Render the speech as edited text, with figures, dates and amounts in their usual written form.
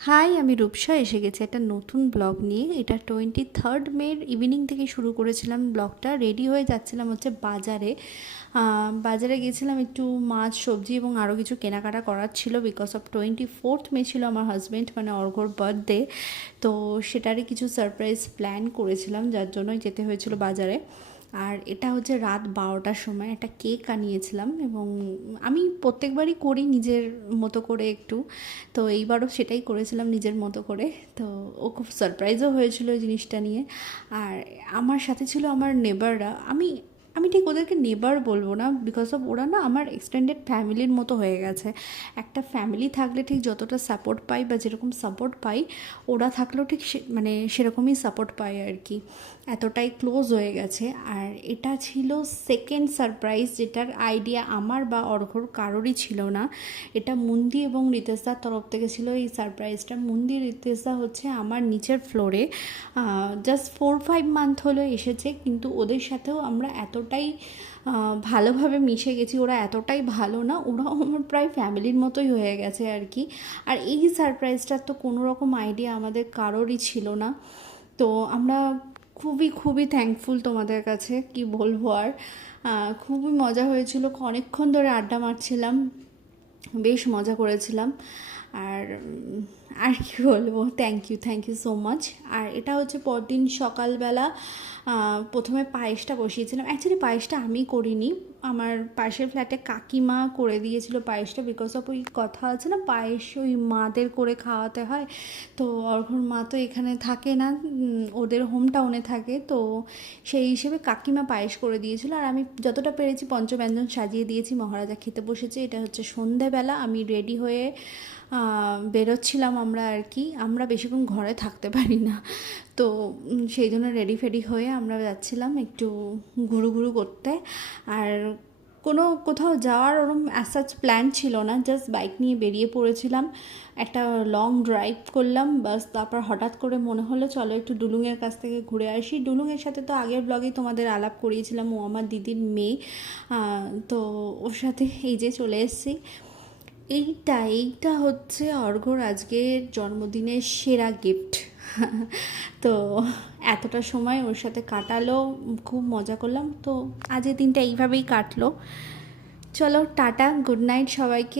High, আমি রূপসা এসে গেছি একটা নতুন ব্লগ নিয়ে। এটা 23 মের ইভিনিং থেকে শুরু করেছিলাম ব্লগটা। রেডি হয়ে যাচ্ছিলাম হচ্ছে বাজারে। বাজারে গেছিলাম একটু মাছ, সবজি এবং আরও কিছু কেনাকাটা করার ছিল। বিকজ অফ 24 মে ছিল আমার হাজব্যান্ড মানে অর্ঘ্যর বার্থডে। তো সেটারই কিছু সারপ্রাইজ প্ল্যান করেছিলাম, যার জন্যই যেতে হয়েছিল বাজারে। আর এটা হচ্ছে রাত 12টার সময় একটা কেক আনিয়েছিলাম, এবং আমি প্রত্যেকবারই করি নিজের মতো করে একটু। তো এইবারও সেটাই করেছিলাম নিজের মতো করে। তো ও খুব সারপ্রাইজও হয়েছিল এই জিনিসটা নিয়ে। আর আমার সাথে ছিল আমার নেবাররা। আমি আমি ঠিক ওদেরকে নেবার বলবো না, বিকজ অফ ওরা না আমার এক্সটেন্ডেড ফ্যামিলির মতো হয়ে গেছে। একটা ফ্যামিলি থাকলে ঠিক যতটা সাপোর্ট পাই বা যেরকম সাপোর্ট পাই, ওরা থাকলেও ঠিক মানে সেরকমই সাপোর্ট পাই আর কি। এতটাই ক্লোজ হয়ে গেছে। আর এটা ছিল সেকেন্ড সারপ্রাইজ, যেটার আইডিয়া আমার বা অর্ঘ্যর কারোরই ছিল না। এটা মুন্দি এবং রিতেশদার তরফ থেকে ছিল এই সারপ্রাইজটা। মুন্দি রিতেশদা হচ্ছে আমার নিচের ফ্লোরে জাস্ট 4-5 মান্থ হলো এসেছে, কিন্তু ওদের সাথেও আমরা এতটাই ভালোভাবে মিশে গেছি, ওরা এতটাই ভালো না, ওরাও আমার প্রায় ফ্যামিলির মতোই হয়ে গেছে আর কি। আর এই সারপ্রাইজটার তো কোনো রকম আইডিয়া আমাদের কারোরই ছিল না। তো আমরা খুবই খুবই থ্যাঙ্কফুল তোমাদের কাছে, কি বলবো আর। খুবই মজা হয়েছিল, অনেকক্ষণ ধরে আড্ডা মারছিলাম, বেশ মজা করেছিলাম। আর আর কি বলবো, থ্যাংক ইউ সো মাচ। আর এটা হচ্ছে পরদিন সকালবেলা প্রথমে পায়েসটা বসিয়েছিলাম। অ্যাকচুয়ালি পায়েসটা আমি করিনি, আমার পাশের ফ্ল্যাটে কাকিমা করে দিয়েছিল পায়েসটা। বিকজ অফ ওই কথা আছে না, পায়েস ওই মাদের করে খাওয়াতে হয়। তো অর্ঘ্যর মা তো এখানে থাকে না, ওদের হোম টাউনে থাকে। তো সেই হিসেবে কাকিমা পায়েস করে দিয়েছিল, আর আমি যতটা পেরেছি পঞ্চব্যঞ্জন সাজিয়ে দিয়েছি। মহারাজা খেতে বসেছে। এটা হচ্ছে সন্ধেবেলা, আমি রেডি হয়ে বেরোচ্ছিলাম আমরা আর কি। আমরা বেশিক্ষণ ঘরে থাকতে পারি না, তো সেই জন্য রেডি ফেডি হয়ে আমরা যাচ্ছিলাম একটু ঘুরু ঘুরু করতে। আর কোথাও যাওয়ার ওরকম অ্যাজ সাচ প্ল্যান ছিল না, জাস্ট বাইক নিয়ে বেরিয়ে পড়েছিলাম। একটা লং ড্রাইভ করলাম বাস। তারপর হঠাৎ করে মনে হলো চলো একটু ডুলুংয়ের কাছ থেকে ঘুরে আসি। ডুলুংয়ের সাথে তো আগের ব্লগেই তোমাদের আলাপ করিয়েছিলাম, ও আমার দিদির মেয়ে। তো ওর সাথে এই যে চলে এসেছি। এইটা হচ্ছে অর্ঘ্যর আজকের জন্মদিনের সেরা গিফট। তো এতটা সময় ওর সাথে কাটালো, খুব মজা করলাম। তো আজকের দিনটা এইভাবেই কাটলো। চলো টাটা, গুড নাইট সবাইকে।